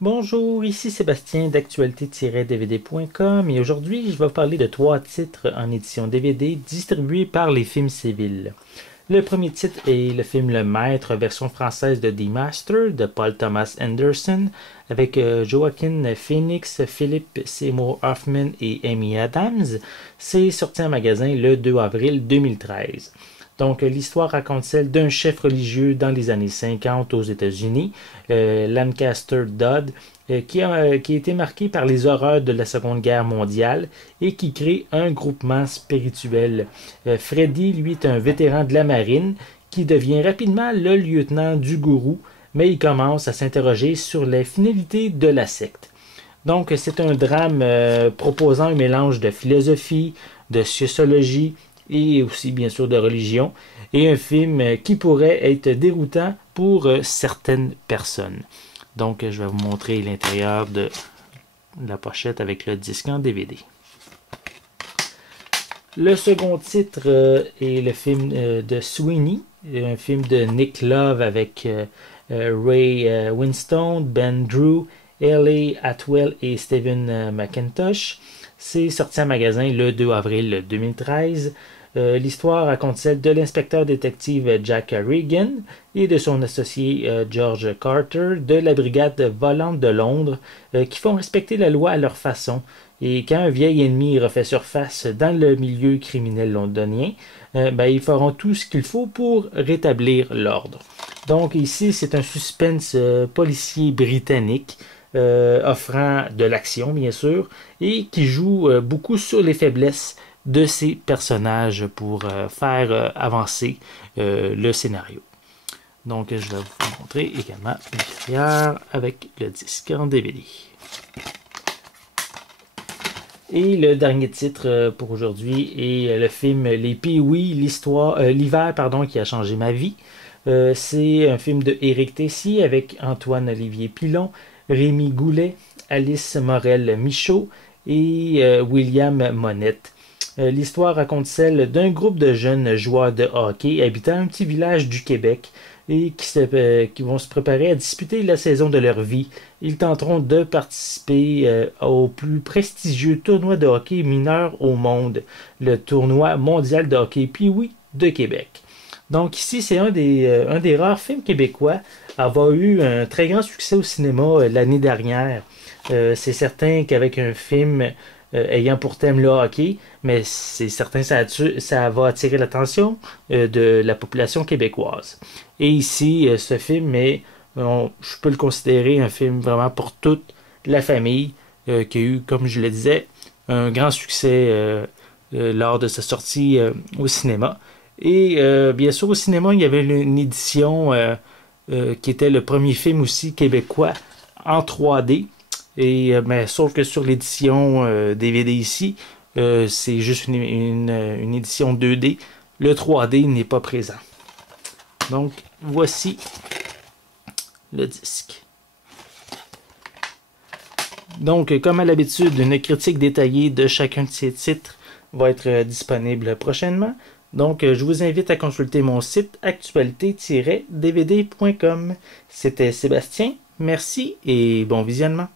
Bonjour, ici Sébastien d'actualité-dvd.com et aujourd'hui je vais vous parler de 3 titres en édition DVD distribués par les Films Civils. Le premier titre est le film Le Maître, version française de The Master de Paul Thomas Anderson avec Joaquin Phoenix, Philip Seymour Hoffman et Amy Adams. C'est sorti en magasin le 2 avril 2013. Donc, l'histoire raconte celle d'un chef religieux dans les années 50 aux États-Unis, Lancaster Dodd, qui a été marqué par les horreurs de la Seconde Guerre mondiale et qui crée un groupement spirituel. Freddy, lui, est un vétéran de la marine qui devient rapidement le lieutenant du gourou, mais il commence à s'interroger sur les finalités de la secte. Donc, c'est un drame proposant un mélange de philosophie, de sociologie, et aussi bien sûr de religion, et un film qui pourrait être déroutant pour certaines personnes. Donc je vais vous montrer l'intérieur de la pochette avec le disque en DVD. Le second titre est le film de Sweeney, un film de Nick Love avec Ray Winstone, Ben Drew, Ellie Atwell et Stephen McIntosh. C'est sorti en magasin le 2 avril 2013. L'histoire raconte celle de l'inspecteur détective Jack Regan et de son associé George Carter de la brigade volante de Londres qui font respecter la loi à leur façon. Et quand un vieil ennemi refait surface dans le milieu criminel londonien, ils feront tout ce qu'il faut pour rétablir l'ordre. Donc ici, c'est un suspense policier britannique offrant de l'action, bien sûr, et qui joue beaucoup sur les faiblesses de ces personnages pour faire avancer le scénario. Donc, je vais vous montrer également l'intérieur avec le disque en DVD. Et le dernier titre pour aujourd'hui est le film Les Pee-wee, l'hiver qui a changé ma vie. C'est un film de Éric Tessier avec Antoine-Olivier Pilon, Rémi Goulet, Alice Morel-Michaud et William Monette. L'histoire raconte celle d'un groupe de jeunes joueurs de hockey habitant un petit village du Québec et qui vont se préparer à disputer la saison de leur vie. Ils tenteront de participer au plus prestigieux tournoi de hockey mineur au monde, le tournoi mondial de hockey Pee-wee de Québec. Donc ici, c'est un des rares films québécois à avoir eu un très grand succès au cinéma l'année dernière. C'est certain qu'avec un film ayant pour thème le hockey, mais c'est certain que ça va attirer l'attention de la population québécoise. Et ici, ce film je peux le considérer un film vraiment pour toute la famille, qui a eu, comme je le disais, un grand succès lors de sa sortie au cinéma. Et bien sûr, au cinéma, il y avait une édition qui était le premier film aussi québécois en 3D. Mais sauf que sur l'édition DVD ici, c'est juste une édition 2D. Le 3D n'est pas présent. Donc, voici le disque. Donc, comme à l'habitude, une critique détaillée de chacun de ces titres va être disponible prochainement. Donc, je vous invite à consulter mon site actualité-dvd.com. C'était Sébastien. Merci et bon visionnement.